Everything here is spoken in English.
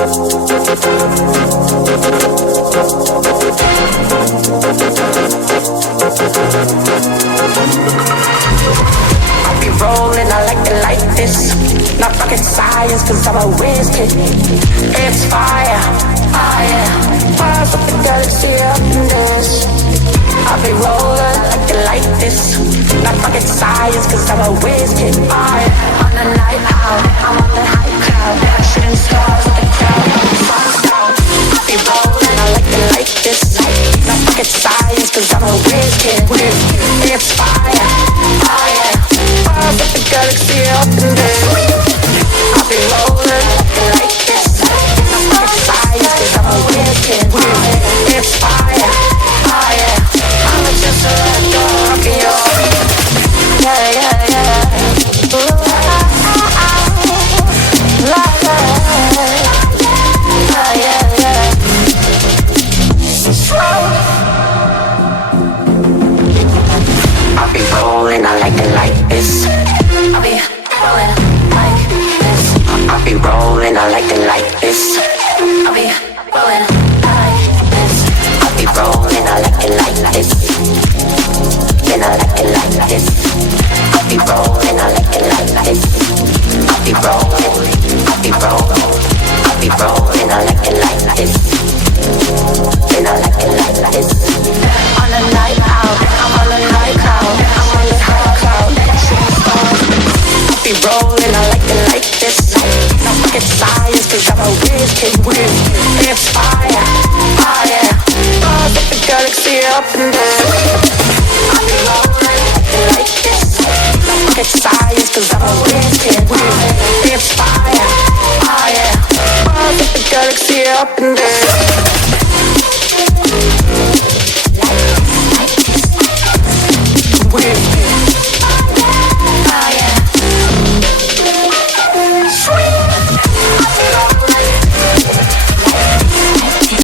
be rolling, I like it like this. Not rocket science, cause I'm a whiz kid. It's fire, fire. Fires up the galaxy up in this. I be rolling like this. Not rocket science, cause I'm a whiz kid. Fire. On the night out, I'm on the high cloud. Shooting stars with the crowd, sun's out. I be rolling, I like this. Not rocket science, cause I'm a whiz kid. It's fire, fire. Fires up the galaxy up in this. I be rolling like this. Not rocket science, cause I'm a whiz kid. It's fire, fire. I'm just a dog, yo. Yeah, yeah, yeah. Ooh, yeah, yeah. I'll be rolling, I like it like this. I'll be rolling like this. I'll be rolling, I like it like this. I'll be rolling like this. I'll be rolling, I like it like this. Then I like it like this. I'll be rolling, I like it like this. I'll be rolling, I'll be rolling. I'll be rolling, I like it like this. Then I like it like this. On a night out, I'm on a night cloud. I'm on the high cloud, shooting stars. I'll be rolling, I like it like this. Not rocket science, cause I'm a whiz kid. It's fire, fire. Stars up the galaxy up in there. I'll be rolling like this. Not rocket science, cause I'm a whiz kid. It's fire, fire. Stars up the galaxy up in there.